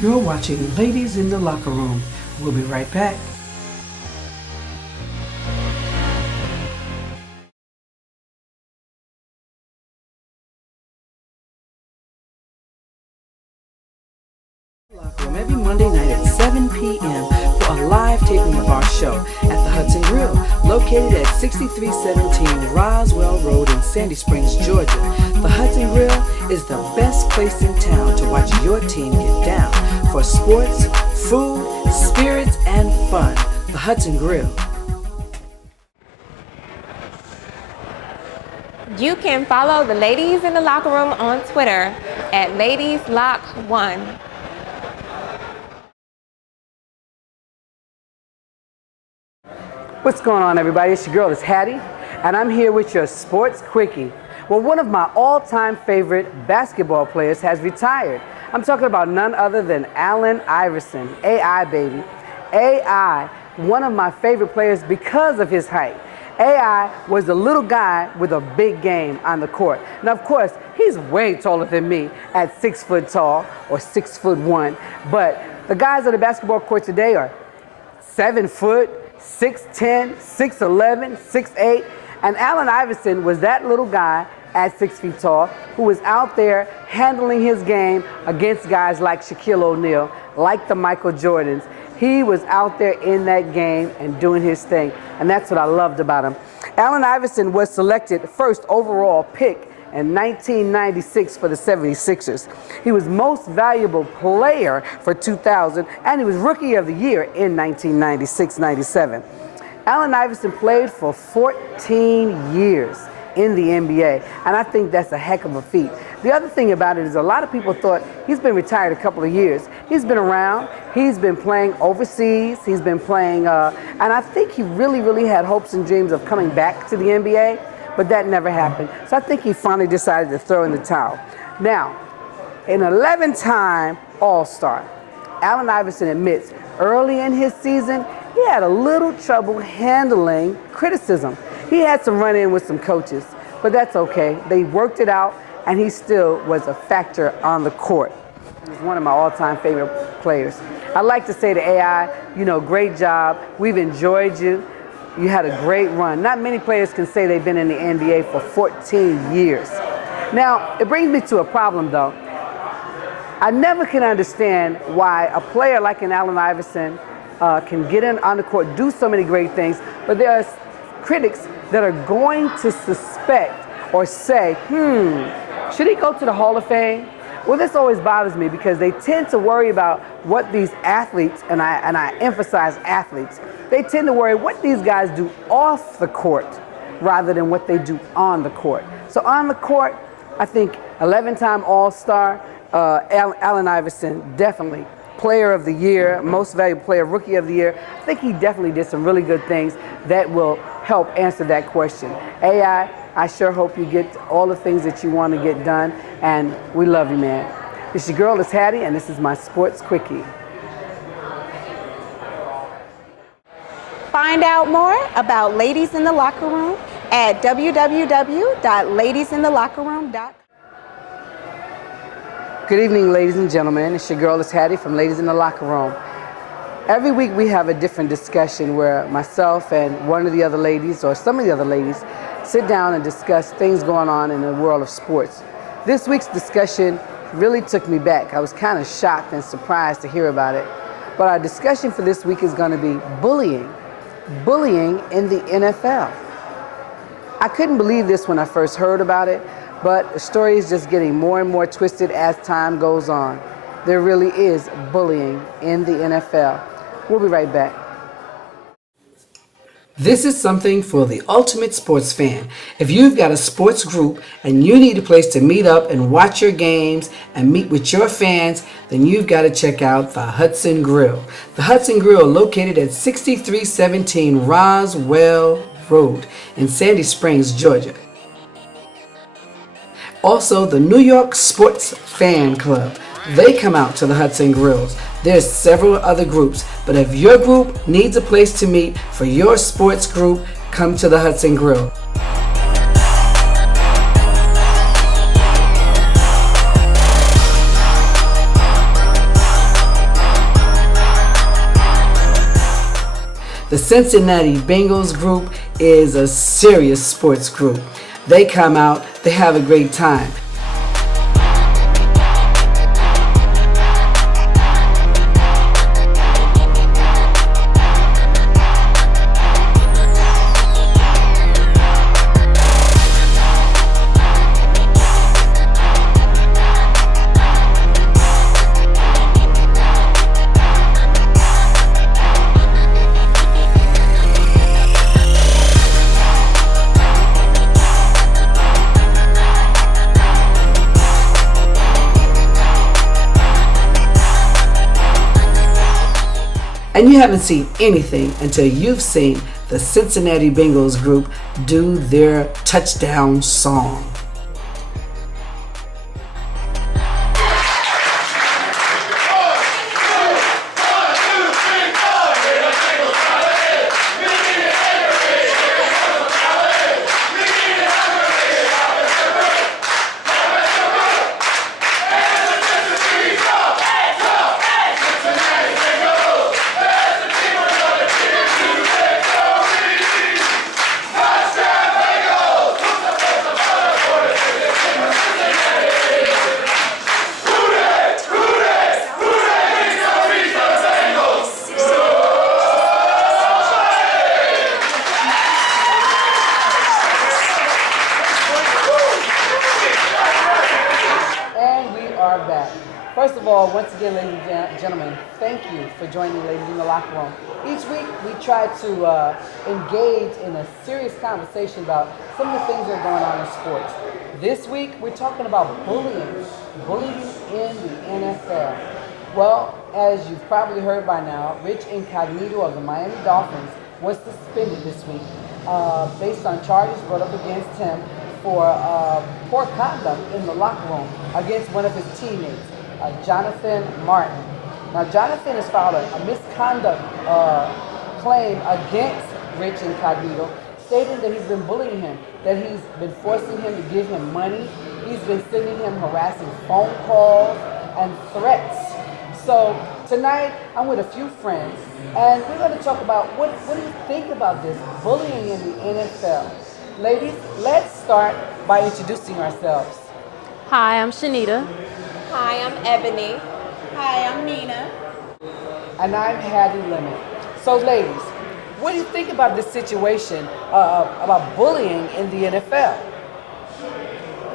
You're watching Ladies in the Locker Room. We'll be right back. Locker Room every Monday night at 7 p.m. for a live taping of our show at the Hudson Grill, located at 6317 Roswell Road in Sandy Springs, Georgia. The Hudson Grill is the best place in town to watch your team get down for sports, food, spirits, and fun. The Hudson Grill. You can follow the Ladies in the Locker Room on Twitter at LadiesLock1. What's going on, everybody? It's your girl, it's Hattie, and I'm here with your Sports Quickie. Well, one of my all-time favorite basketball players has retired. I'm talking about none other than Allen Iverson, AI baby. AI, one of my favorite players because of his height. AI was the little guy with a big game on the court. Now, of course, he's way taller than me at 6 foot tall or 6'1", but the guys on the basketball court today are 7 foot, 6'10", 6'11", 6'8", and Allen Iverson was that little guy at 6 feet tall who was out there handling his game against guys like Shaquille O'Neal, like the Michael Jordans. He was out there in that game and doing his thing, and that's what I loved about him. Allen Iverson was selected first overall pick in 1996 for the 76ers. He was most valuable player for 2000, and he was Rookie of the Year in 1996-97. Allen Iverson played for 14 years in the NBA, and I think that's a heck of a feat. The other thing about it is a lot of people thought he's been retired a couple of years. He's been around, he's been playing overseas, he's been playing, and I think he really had hopes and dreams of coming back to the NBA, but that never happened. So I think he finally decided to throw in the towel. Now, an 11-time All-Star, Allen Iverson admits early in his season, he had a little trouble handling criticism. He had some run-in with some coaches, but that's okay. They worked it out, and he still was a factor on the court. He's one of my all-time favorite players. I'd like to say to AI, great job. We've enjoyed you. You had a great run. Not many players can say they've been in the NBA for 14 years. Now, it brings me to a problem, though. I never can understand why a player like an Allen Iverson can get in on the court, do so many great things, but there are critics that are going to suspect or say, should he go to the Hall of Fame? Well, this always bothers me because they tend to worry about what these athletes, and I emphasize athletes, they tend to worry what these guys do off the court rather than what they do on the court. So on the court, I think 11-time All-Star, Allen Iverson, definitely Player of the Year, Most Valuable Player, Rookie of the Year. I think he definitely did some really good things that will help answer that question. AI, I sure hope you get all the things that you want to get done, and we love you, man. It's your girl, it's Hattie, and this is my Sports Quickie. Find out more about Ladies in the Locker Room at www.ladiesinTheLockerRoom.com. Good evening, ladies and gentlemen. It's your girl, it's Hattie from Ladies in the Locker Room. Every week we have a different discussion where myself and one of the other ladies, or some of the other ladies, sit down and discuss things going on in the world of sports. This week's discussion really took me back. I was kind of shocked and surprised to hear about it. But our discussion for this week is going to be bullying. Bullying in the NFL. I couldn't believe this when I first heard about it, but the story is just getting more and more twisted as time goes on. There really is bullying in the NFL. We'll be right back. This is something for the ultimate sports fan. If you've got a sports group and you need a place to meet up and watch your games and meet with your fans, then you've got to check out the Hudson Grill. The Hudson Grill, located at 6317 Roswell Road in Sandy Springs, Georgia. Also, the New York Sports Fan Club. They come out to the Hudson Grills. There's several other groups, but if your group needs a place to meet for your sports group, come to the Hudson Grill. The Cincinnati Bengals group is a serious sports group. They come out, they have a great time. And you haven't seen anything until you've seen the Cincinnati Bengals group do their touchdown song. First of all, once again, ladies and gentlemen, thank you for joining Ladies in the Locker Room. Each week, we try to engage in a serious conversation about some of the things that are going on in sports. This week, we're talking about bullying in the NFL. Well, as you've probably heard by now, Rich Incognito of the Miami Dolphins was suspended this week based on charges brought up against him for poor conduct in the locker room against one of his teammates, Jonathan Martin. Now, Jonathan has filed a misconduct claim against Rich Incognito, stating that he's been bullying him, that he's been forcing him to give him money, he's been sending him harassing phone calls and threats. So tonight, I'm with a few friends, and we're going to talk about what do you think about this bullying in the NFL? Ladies, let's start by introducing ourselves. Hi, I'm Shanita. Hi, I'm Ebony. Hi, I'm Nina. And I'm Hattie Lemon. So ladies, what do you think about this situation about bullying in the NFL?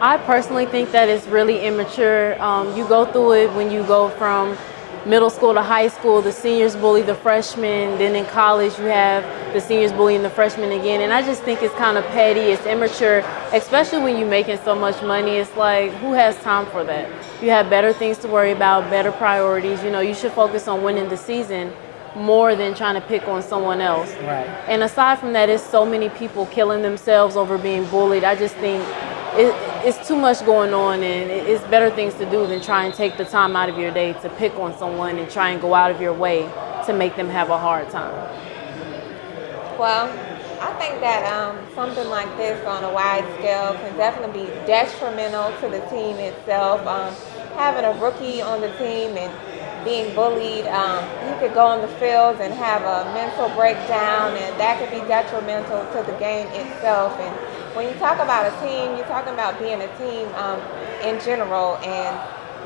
I personally think that it's really immature. You go through it when you go from middle school to high school. The seniors bully the freshmen. Then in college, you have the seniors bullying the freshmen again. And I just think it's kind of petty. It's immature, especially when you're making so much money. It's like, who has time for that? You have better things to worry about, better priorities. You know, you should focus on winning the season more than trying to pick on someone else. Right. And aside from that, it's so many people killing themselves over being bullied. I just think it's too much going on, and it's better things to do than try and take the time out of your day to pick on someone and try and go out of your way to make them have a hard time. Well, I think that something like this on a wide scale can definitely be detrimental to the team itself. Having a rookie on the team and being bullied, he could go on the field and have a mental breakdown, and that could be detrimental to the game itself. And when you talk about a team, you're talking about being a team in general, and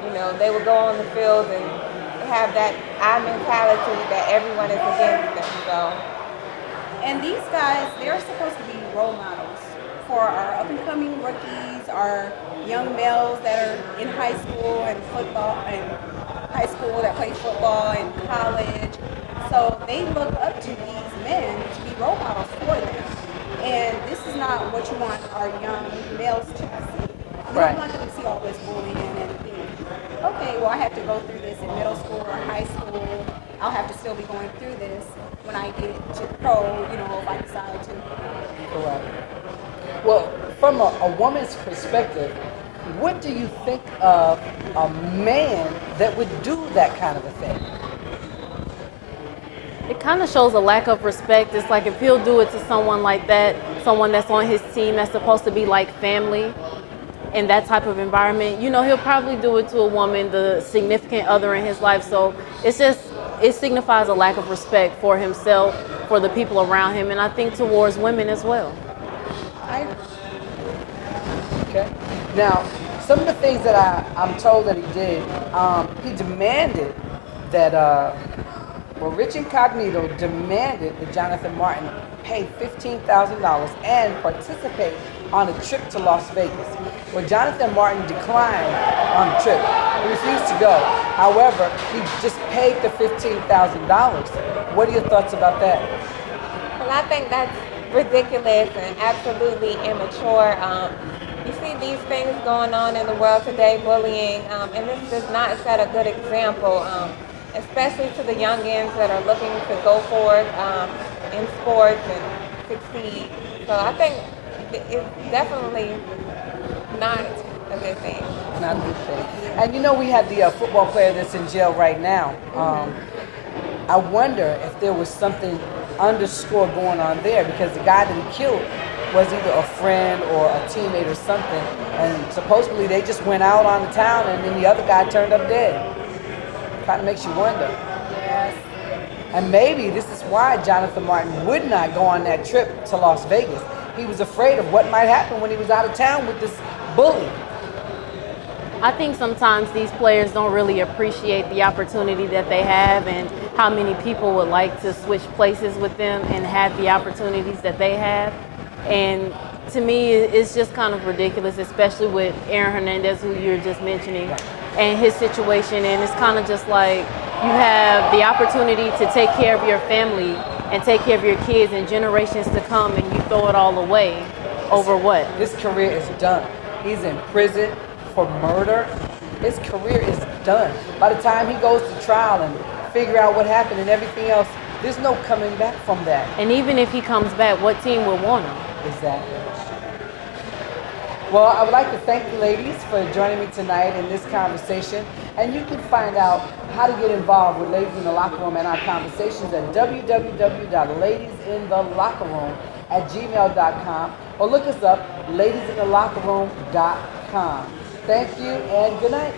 you know, they would go on the field and have that I mentality that everyone is against them. So. And these guys, they're supposed to be role models for our up-and-coming rookies, our young males that are in high school and football, and high school that play football and college. So they look up to these men to be role models for them. And this is not what you want our young males to see. You Right. don't want them to see all this bullying and think, okay, well, I have to go through this in middle school or high school. I'll have to still be going through this when I get to pro, you know, if I decide to. Correct. Well, from a woman's perspective, what do you think of a man that would do that kind of a thing? It kind of shows a lack of respect. It's like if he'll do it to someone like that, someone that's on his team that's supposed to be like family in that type of environment, you know, he'll probably do it to a woman, the significant other in his life. So it's just it signifies a lack of respect for himself, for the people around him, and I think towards women as well. I Okay. Now, some of the things that I'm told that he did, he demanded that, Rich Incognito demanded that Jonathan Martin pay $15,000 and participate on a trip to Las Vegas. Well, Jonathan Martin declined on the trip. He refused to go. However, he just paid the $15,000. What are your thoughts about that? Well, I think that's ridiculous and absolutely immature. You see these things going on in the world today, bullying, and this does not set a good example, especially to the youngins that are looking to go forward in sports and succeed. So I think it's definitely not a good thing. Not a good thing. And you know, we have the football player that's in jail right now. I wonder if there was something underscore going on there, because the guy that he killed was either a friend or a teammate or something, and supposedly they just went out on the town and then the other guy turned up dead. Kind of makes you wonder. yes. And maybe this is why Jonathan Martin would not go on that trip to Las Vegas. He was afraid of what might happen when he was out of town with this bully. I think sometimes these players don't really appreciate the opportunity that they have and how many people would like to switch places with them and have the opportunities that they have. And to me, it's just kind of ridiculous, especially with Aaron Hernandez, who you're just mentioning, and his situation. And it's kind of just like you have the opportunity to take care of your family and take care of your kids and generations to come, and you throw it all away over what? His career is done. He's in prison for murder. His career is done. By the time he goes to trial and figure out what happened and everything else, there's no coming back from that. And even if he comes back, what team would want him? Exactly. Well, I would like to thank the ladies for joining me tonight in this conversation. And you can find out how to get involved with Ladies in the Locker Room and our conversations at www.ladiesintheLockerRoom@gmail.com, or look us up, ladiesintheLockerRoom.com. Thank you and good night.